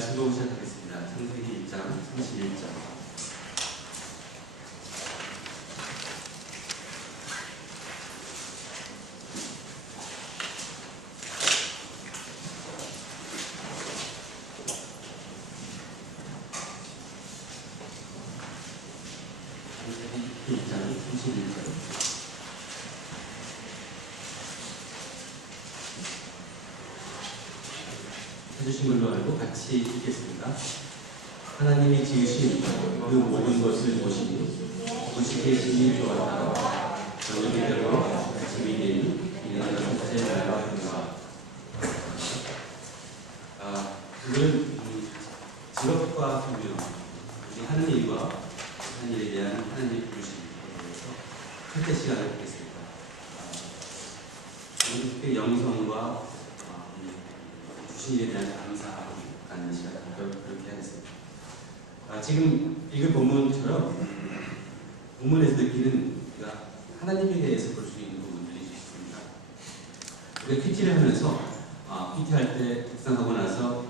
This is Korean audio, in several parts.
말씀 보고 시작하겠습니다. 창세기 1장 31절. 해주신 걸로 알고 같이 읽겠습니다. 하나님이 지으신 그 모든 것을 보시니 보시기에 심히 좋았다. 저녁이대로 아침이 되니 이는 첫째 날과 그는 직업과 소명, 하는 일과 하는 일에 대한 하나님의 부르심에 대해서 첫째 시간을 갖겠습니다. 저는 영성과 주신 일에 대한 감사하고 가는 시간을 그렇게 하겠습니다. 지금 읽은 본문처럼 본문에서 느끼는 우리가 하나님에 대해서 볼 수 있는 부분들이 있습니다. 우리가 PT를 하면서 PT 할 때 묵상하고 나서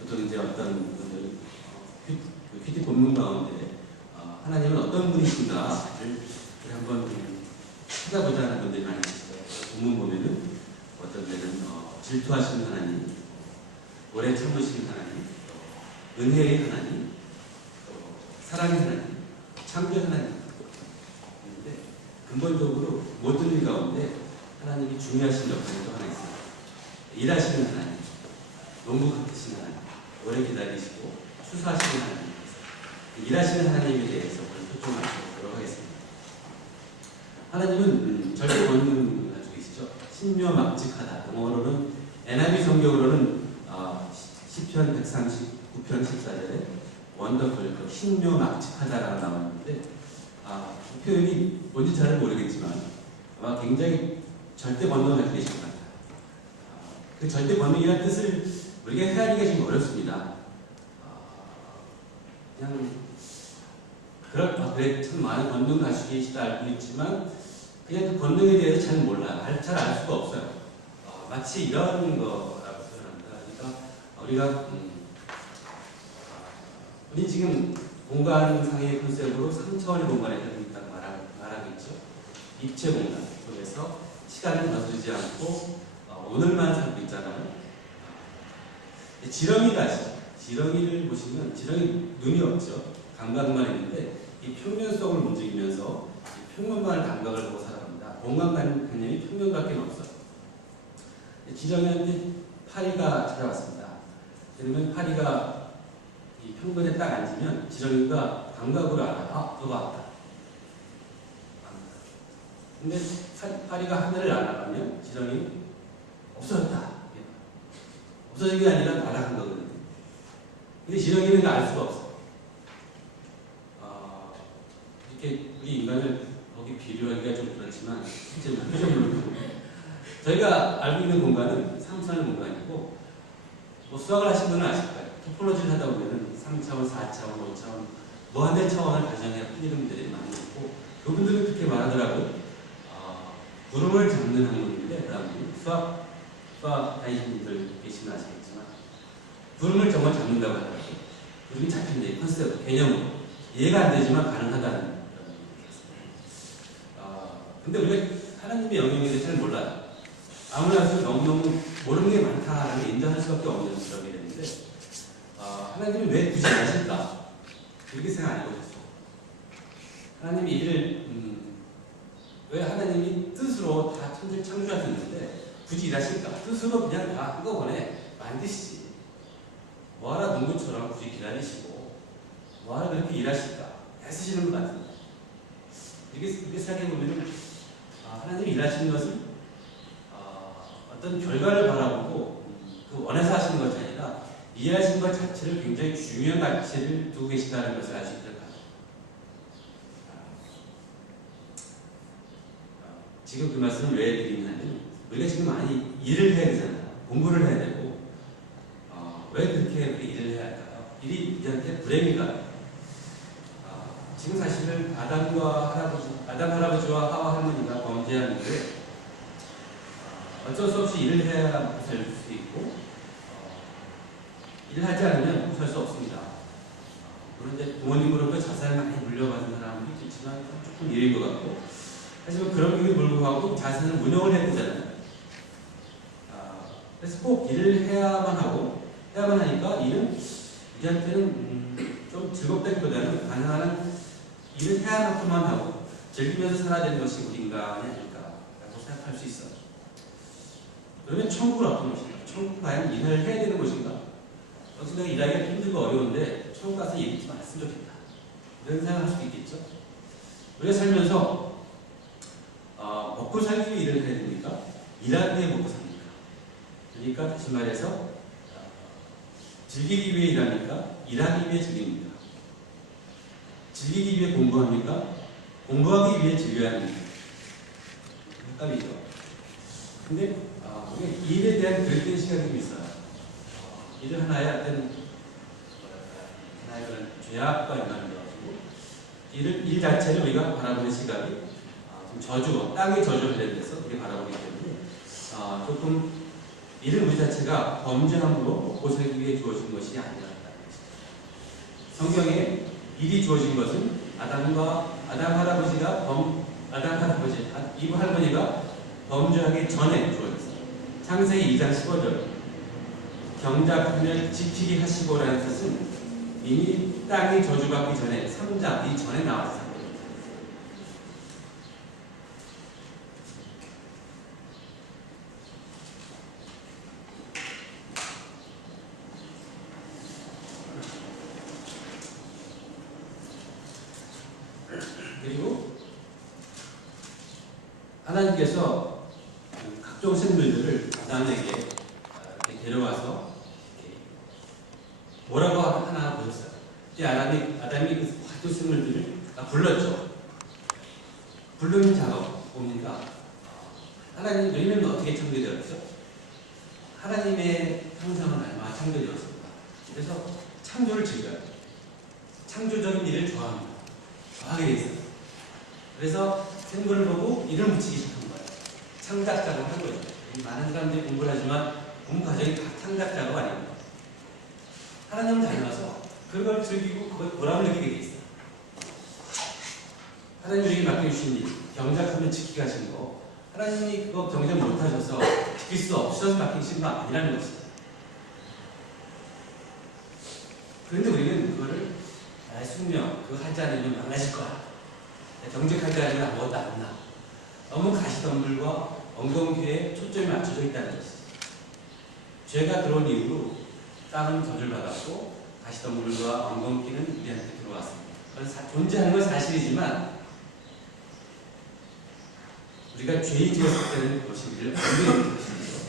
보통 이제 어떤 분들 PT 본문 가운데 하나님은 어떤 분이신가를 한번 찾아보자 하는 분들이 많이 있어요. 본문 보면은 어떤 데는 질투하시는 하나님, 오래 참으시는 하나님, 은혜의 하나님, 사랑의 하나님, 창조의 하나님. 그런데 근본적으로 모든 일 가운데 하나님이 중요하신 역할이 또 하나 있습니다. 일하시는 하나님, 농부 같으신 하나님, 오래 기다리시고 추수하시는 하나님. 일하시는 하나님에 대해서 오늘 초점하도록 하겠습니다. 하나님은 절대 권능 가지고 계시죠. 신묘막직하다. 영어로는 NIV 성경으로는 시편 139편 14절에 원더풀, 신묘막직하다라고 나왔는데 그 표현이 뭔지 잘 모르겠지만 아마 굉장히 절대 권능을 가지고 계신 것 같아요. 그 절대 권능이라는 뜻을 우리가 헤아리기가 좀 어렵습니다. 그냥 그래 참 많은 권능 가지고 계시다 알고 있지만 그냥 그 권능에 대해서 잘 몰라요. 잘 알 수가 없어요. 마치 이런 거라고 표현합니다. 그러니까 우리가 우리 지금 공간상의 컨셉으로 3차원의 공간에 살고 있다고 말하겠죠. 입체 공간 속에서 시간을 거스르지 않고 오늘만 살고 있잖아요. 지렁이가 있어요. 지렁이를 보시면 지렁이 눈이 없죠. 감각만 있는데 이 평면 속을 움직이면서 이 평면만을 감각을 보고 살아갑니다. 공간 개념이 평면밖에 없어요. 지렁이한테 파리가 찾아왔습니다. 그러면 파리가 이 평면에 딱 앉으면 지렁이가 감각으로 알아. 너가 왔다. 근데 파리가 하늘을 날아가면 지렁이는 없어졌다. 없어진 게 아니라 날아간 거거든요. 근데 지렁이는 알 수가 없어. 이렇게 우리 인간을 거기 비교하기가 좀 그렇지만 실제 표정으로 저희가 알고 있는 공간은 3차원 공간이고 뭐 수학을 하신 분은 아실 거예요. 토폴로지를 하다 보면은 3차원, 4차원, 5차원 무한대 차원을 가정해야 풀리는 분들이 많이 있고 그분들은 그렇게 말하더라고요. 구름을 잡는 학문인데 수학 다니시는 분들 계시면 아시겠지만 구름을 정말 잡는다고 하더라고요. 구름이 잡힌다. 컨셉, 개념으로 이해가 안 되지만 가능하다는 그런 얘기였습니다. 근데 우리가 하나님의 영역에 대해서 잘 몰라요. 아무나 해서 너무너무 모르는 게 많다라는 인정할 수밖에 없는 그런 게 되는데 하나님이 왜 굳이 하실까? 그렇게 생각 안 해보셨어요? 하나님이 일을 왜 하나님이 뜻으로 다 천지를 창조하셨는데 굳이 일하실까? 뜻으로 그냥 다 한꺼번에 만드시지. 뭐하라 농부처럼 굳이 기다리시고 뭐하라 그렇게 일하실까? 애쓰시는 것 같은데 이렇게 생각해보면 하나님이 일하시는 것은 어떤 결과를 바라보고 그 원해서 하시는 것이 아니라 이해하시는 것 자체를 굉장히 중요한 가치를 두고 계시다는 것을 알 수 있을 것 같아요. 지금 그 말씀을 왜 드리냐면 우리가 지금 많이 일을 해야 되잖아요. 공부를 해야 되고 왜 그렇게 일을 해야 할까요? 일이 우리한테 불행인가요? 지금 사실은 아담 할아버지와 하와 할머니가 범죄하는데 어쩔 수 없이 일을 해야 살 수 있고 일을 하지 않으면 먹고 살 수 없습니다. 그런데 부모님으로부터 자산을 많이 물려받은 사람도 있겠지만 조금 예인 것 같고, 하지만 그럼에도 불구하고 자산을 운영을 해야 되잖아요. 그래서 꼭 일을 해야만 하니까 일은 우리한테는 좀 즐겁다기보다는 가능한 일을 해야만큼만 하고 즐기면서 살아야 되는 것이 우리 인간이 아닐까라고 생각할 수 있어요. 그러면 천국은 어떤 것인가? 천국은 과연 일을 해야 되는 것인가? 내가 일하기가 힘들고 어려운데 천국 가서 얘기 좀 안 했으면 좋겠다, 이런 생각을 할 수도 있겠죠. 우리가 살면서 먹고 살기 위해 일을 해야 됩니까? 일하기 위해 먹고 삽니까? 그러니까 다시 말해서 즐기기 위해 일합니까? 일하기 위해 즐깁니까? 즐기기 위해 공부합니까? 공부하기 위해 즐겨야 합니까? 헷갈리죠. 근데 우리가 일에 대한 그릇된 시각이 좀 있어요. 일을 하나의 어떤 하나의 그런 죄악과 연관되어가지고 일 자체를 우리가 바라보는 시각이 좀 저주, 땅의 저주를 대비해서 우리 바라보기 때문에 조금 일은 우리 자체가 범죄함으로 먹고 살기 위해 주어진 것이 아니라는 것이죠. 성경에 일이 주어진 것은 아담 할아버지, 이브 할머니가 범죄하기 전에 주어졌어요. 창세기 2장 15절 경작하며 지키게 하시고라는 뜻은 이미 땅이 저주받기 전에 3장 이전에 나왔어요. 그리고 하나님께서 각종 생물들을 아담에게 이렇게 데려와서 뭐라고 하나 보셨어요. 이제 아담이 그 각종 생물들을 불렀죠. 부르는 작업 뭡니까? 하나님, 너희는 어떻게 창조되었죠? 하나님의 형상을 닮아 창조되었습니다. 그래서 창조를 즐겨요. 창조적인 일을 좋아합니다. 하게 돼 있어요. 그래서 생물을 보고 이름 붙이기 시작한 거예요. 창작 작업을 한 거예요. 많은 사람들이 공부를 하지만 공부 과정이 다 창작 작업 아닙니다. 하나님을 닮아서 그걸 즐기고 그걸 보람을 느끼게 돼 있어요. 하나님 우리에게 맡겨주신 일, 경작하면 지키게 하신 거, 하나님이 그거 경작 못하셔서 지킬 수 없으셔서 맡기신 거 아니라는 것이죠. 그런데 우리는 그거를 나의 숙명, 그거 하지 않으면 망가질 거야. 경직하지 않으면 아무것도 안 나. 너무 가시덤불과 엉겅퀴에 초점이 맞춰져 있다는 것이죠. 죄가 들어온 이후로 땅은 저주받았고 가시덤불과 엉겅퀴는 우리한테 들어왔습니다. 그래서 존재하는 건 사실이지만 우리가 죄인 지었을 때는 그것이 우리를 건드리는 것이죠.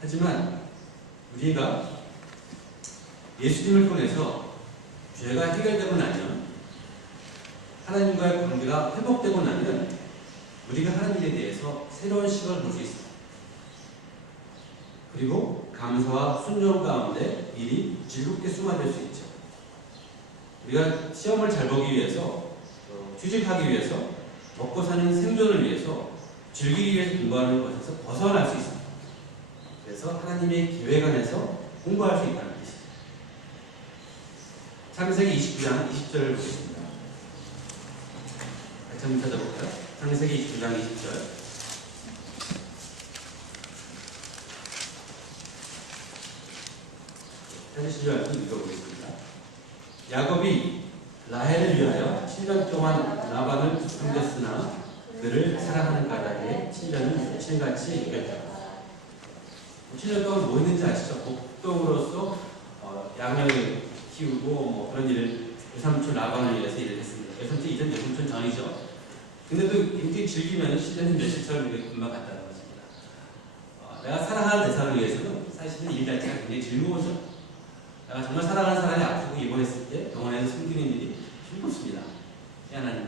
하지만 우리가 예수님을 통해서 죄가 해결되고 나면, 하나님과의 관계가 회복되고 나면 우리가 하는 일에 대해서 새로운 시각을 볼 수 있습니다. 그리고 감사와 순종 가운데 일이 즐겁게 수많아질 수 있죠. 우리가 시험을 잘 보기 위해서, 취직하기 위해서, 먹고 사는 생존을 위해서, 즐기기 위해서 공부하는 것에서 벗어날 수 있습니다. 그래서 하나님의 계획 안에서 공부할 수 있다는 뜻이죠. 창세기 29장 20절을 보겠습니다. 같이 한번 찾아볼까요? 창세기 29장 20절. 찾으시려 하면 읽어보겠습니다. 야곱이 라헬을 위하여 7년 동안 라반을 섬겼으나 그를 사랑하는 가닥에 7년은 며칠같이 이겼다. 7년 동안 뭐 했는지 아시죠? 목동으로서 양을 키우고 뭐 그런 일을 외삼촌 라반을 위해서 일을 했습니다. 외삼촌 이전 외삼촌 전이죠. 근데도 굉장히 즐기면 7년이 며칠처럼 이렇게 금방 갔다는 것입니다. 내가 사랑하는 대상을 위해서는 사실은 일 자체가 굉장히 즐거워져. 내가 정말 사랑하는 사람이 아프고 입원했을 때 병원에서 숨기는 일이 즐겁습니다. 하나님